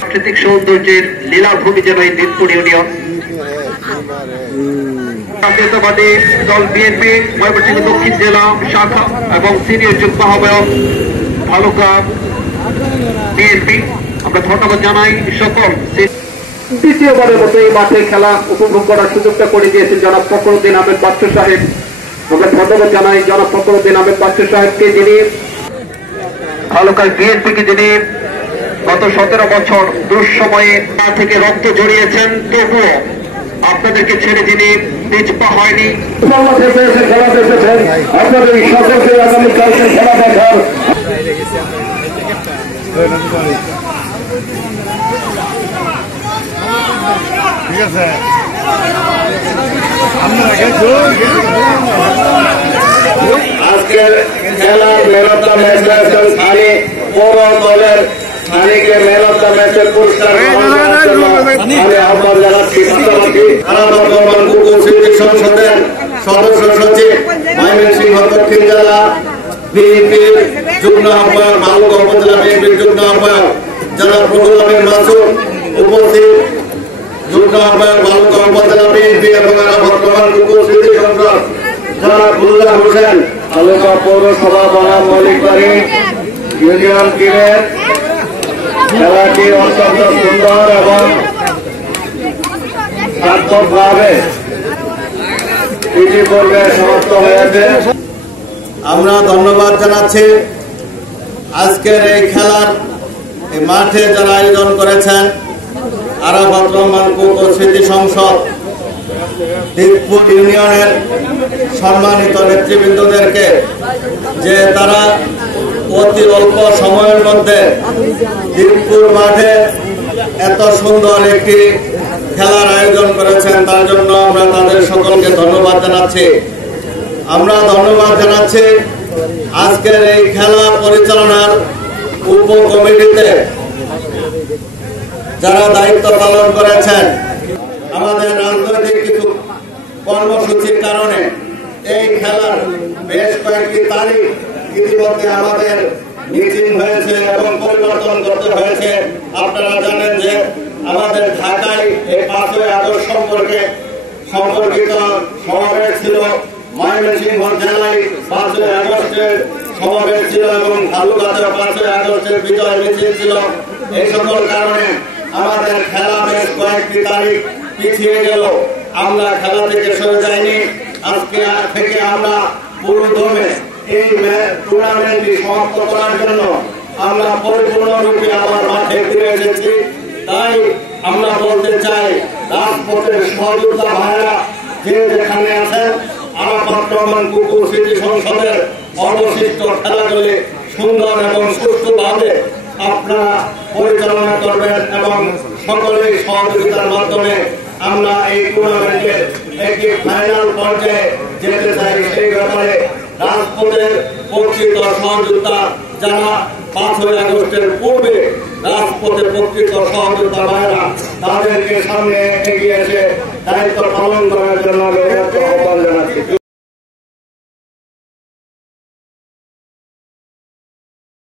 প্রাকৃতিক সৌন্দর্যের লীলাভূমি যেন এই দিনপুর ইউনিয়ন। জাতীয়তাবাদী দল বিএনপি ময়মনসিংহ দক্ষিণ জেলা শাখা এবং সিনিয়র যুগ্ম আহ্বায়ক ভালুকা বিএনপি, আমরা ধন্যবাদ জানাই সকল। দ্বিতীয়বারের মতো এই মাঠে খেলা উপভোগ করার সুযোগটা করে দিয়েছেন জনাব ফখরুদ্দিন আহমেদ বাচ্চু সাহেব। আমরা ধন্যবাদ জানাই জনাব ফখরুদ্দিন আহমেদ বাচ্চু সাহেবকে, যিনি ভালুকা বিএনপিকে যিনি গত 17 বছর দুঃসময়ে তা থেকে রক্ত জড়িয়েছেন, তবুও আপনাদেরকে ছেড়ে যিনি পিছপা হয়নি। আপনাদের সকলকে আগামীকালকে খেলা দেখার ঠিক আছে। আজকের খেলার ম্যান অফ দ্য ম্যাচ হয়েছেন স্থানী পৌর দলের স্থানীকে ম্যান অফ দ্য ম্যাচের পুরস্কার আমি আহ্বান জানাচ্ছি। পাশাপাশি সংসদের সদস্য সচিব ময়মনসিংহ দক্ষিণ জেলা বিএনপির যুগ্ম আহ্বায়ক, ভালুকা উপজেলা বিএনপির যুগ্ম আহ্বায়ক জনাব রুহুল আমিন মাসুদ উপস্থিত, যুগ্ম আহ্বায়ক ভালুকা উপজেলা বিএনপি এবং বর্তমান উপস্থিতি সংসদ জনাব বুল্লাহ হোসেন, ভালুকা পৌরসভা বনাম মৌলিকবাড়ি ইউনিয়ন টিমের খেলাটি অত্যন্ত সুন্দর এবং সার্থকভাবে ইতিপূর্বে সমাপ্ত হয়েছে। আমরা ধন্যবাদ জানাচ্ছি আজকের এই খেলার এই মাঠে যারা আয়োজন করেছেন আরাফাত রহমান কুকু স্মৃতি সংসদ, দিকপুর ইউনিয়নের সম্মানিত নেতৃবৃন্দদেরকে, যে তারা অতি অল্প সময়ের মধ্যে দিকপুর মাঠে এত সুন্দর একটি খেলার আয়োজন করেছেন, তার জন্য আমরা তাদের সকলকে ধন্যবাদ জানাচ্ছি। আমরা ধন্যবাদ জানাচ্ছি আজকের এই খেলা পরিচালনার উপ কমিটিতে যারা দায়িত্ব পালন করেছেন। আমাদের রাজনৈতিক কিছু কর্মসূচির কারণে এই খেলার বেশ কয়েকটি তারিখ ইতিমধ্যে আমাদের মিটিং হয়েছে এবং পরিবর্তন করতে হয়েছে। আপনারা জানেন যে আমাদের ঢাকায় এই 5ই আগস্ট সম্পর্কিত সমাবেশ ছিল, ময়মনসিংহ জেলায় 5ই আগস্টের সমাবেশ ছিল এবং ভালুকাতে 5ই আগস্টের বিজয় মিছিল ছিল। এই সকল কারণে আমাদের খেলা বেশ কয়েকটি তারিখ পিছিয়ে গেল। আমরা খেলা থেকে সরে যাইনি। আজকে থেকে আমরা পুরোদমে এই টুর্নামেন্টটি সমাপ্ত করার জন্য আমরা পরিপূর্ণরূপে আবার মাঠে ফিরে এসেছি। তাই আমরা বলতে চাই, রাজপথের সহযোদ্ধা ভাইরা যে যেখানে আছেন, আরাফাত রহমান কুকু স্মৃতি সংসদের অবশিষ্ট খেলাগুলি সুন্দর এবং সুষ্ঠুভাবে আপনারা পরিচালনা করবেন এবং সকলেই সহযোগিতার মাধ্যমে আমরা এই টুর্নামেন্টের একটি ফাইনাল পর্যায়ে যেতে চাই। সেই ব্যাপারে রাজপথের প্রকৃত সহযোগিতা যারা 5ই আগস্টের পূর্বে রাজপথে প্রকৃত সহযোগিতা ভাইরা, তাদেরকে সামনে এগিয়ে এসে দায়িত্ব পালন করার জন্য